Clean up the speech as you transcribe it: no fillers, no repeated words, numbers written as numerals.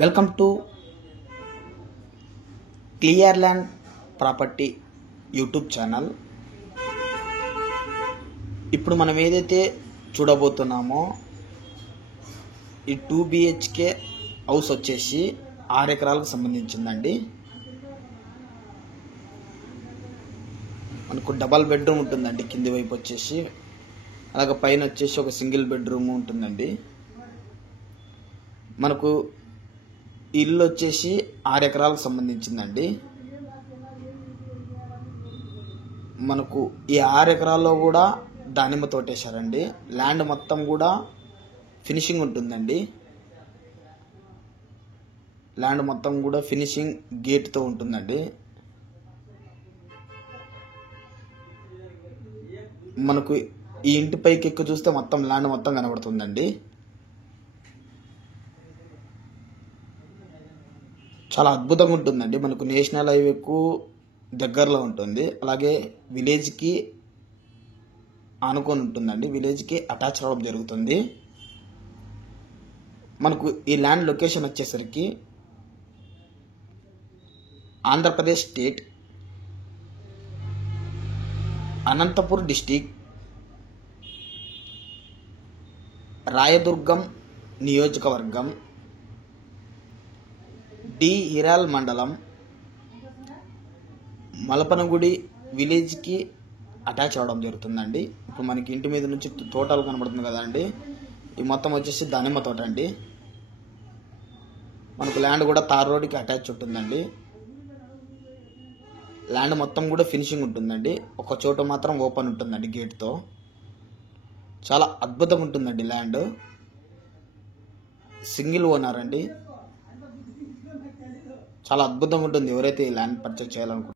Welcome to clear land property YouTube channel. ఇప్పుడు మనం ఏదైతే చూడబోతున్నామో ఈ 2 BHK హౌస్ వచ్చేసి 6 ఎకరాలకు సంబంధించిందండి. మనకు డబల్ బెడ్రూమ్ ఉంటుందండి, కింది వైపు వచ్చేసి, అలాగే పైన వచ్చేసి ఒక సింగిల్ బెడ్రూమ్ ఉంటుందండి. మనకు ఇల్లు వచ్చేసి 6 ఎకరాలకు సంబంధించిందండి. మనకు ఈ 6 ఎకరాల్లో కూడా దానిమ్మ తోటేశారండి. ల్యాండ్ మొత్తం కూడా ఫినిషింగ్ ఉంటుందండి. ల్యాండ్ మొత్తం కూడా ఫినిషింగ్ గేట్తో ఉంటుందండి. మనకు ఈ ఇంటి పైకి ఎక్కి చూస్తే మొత్తం ల్యాండ్ మొత్తం కనబడుతుందండి. చాలా అద్భుతంగా ఉంటుందండి. మనకు నేషనల్ హైవేకు దగ్గరలో ఉంటుంది, అలాగే విలేజ్కి ఆనుకొని ఉంటుందండి. విలేజ్కి అటాచ్ అవ్వడం జరుగుతుంది. మనకు ఈ ల్యాండ్ లొకేషన్ వచ్చేసరికి ఆంధ్రప్రదేశ్ స్టేట్, అనంతపూర్ డిస్టిక్, రాయదుర్గం నియోజకవర్గం, డి హిరాల్ మండలం, మలపనగుడి విలేజ్కి అటాచ్ అవ్వడం జరుగుతుందండి. ఇప్పుడు మనకి ఇంటి మీద నుంచి తోటలు కనబడుతుంది కదండి, ఈ మొత్తం వచ్చేసి దానిమ్మ తోట అండి. మనకు ల్యాండ్ కూడా తార్ రోడ్డుకి అటాచ్ ఉంటుందండి. ల్యాండ్ మొత్తం కూడా ఫినిషింగ్ ఉంటుందండి. ఒక చోట మాత్రం ఓపెన్ ఉంటుందండి గేట్తో. చాలా అద్భుతంగా ఉంటుందండి ల్యాండ్. సింగిల్ ఓనర్ అండి. చాలా అద్భుతంగా ఉంటుంది ఎవరైతే ఈ ల్యాండ్ పర్చేజ్ చేయాలనుకుంటున్నారో.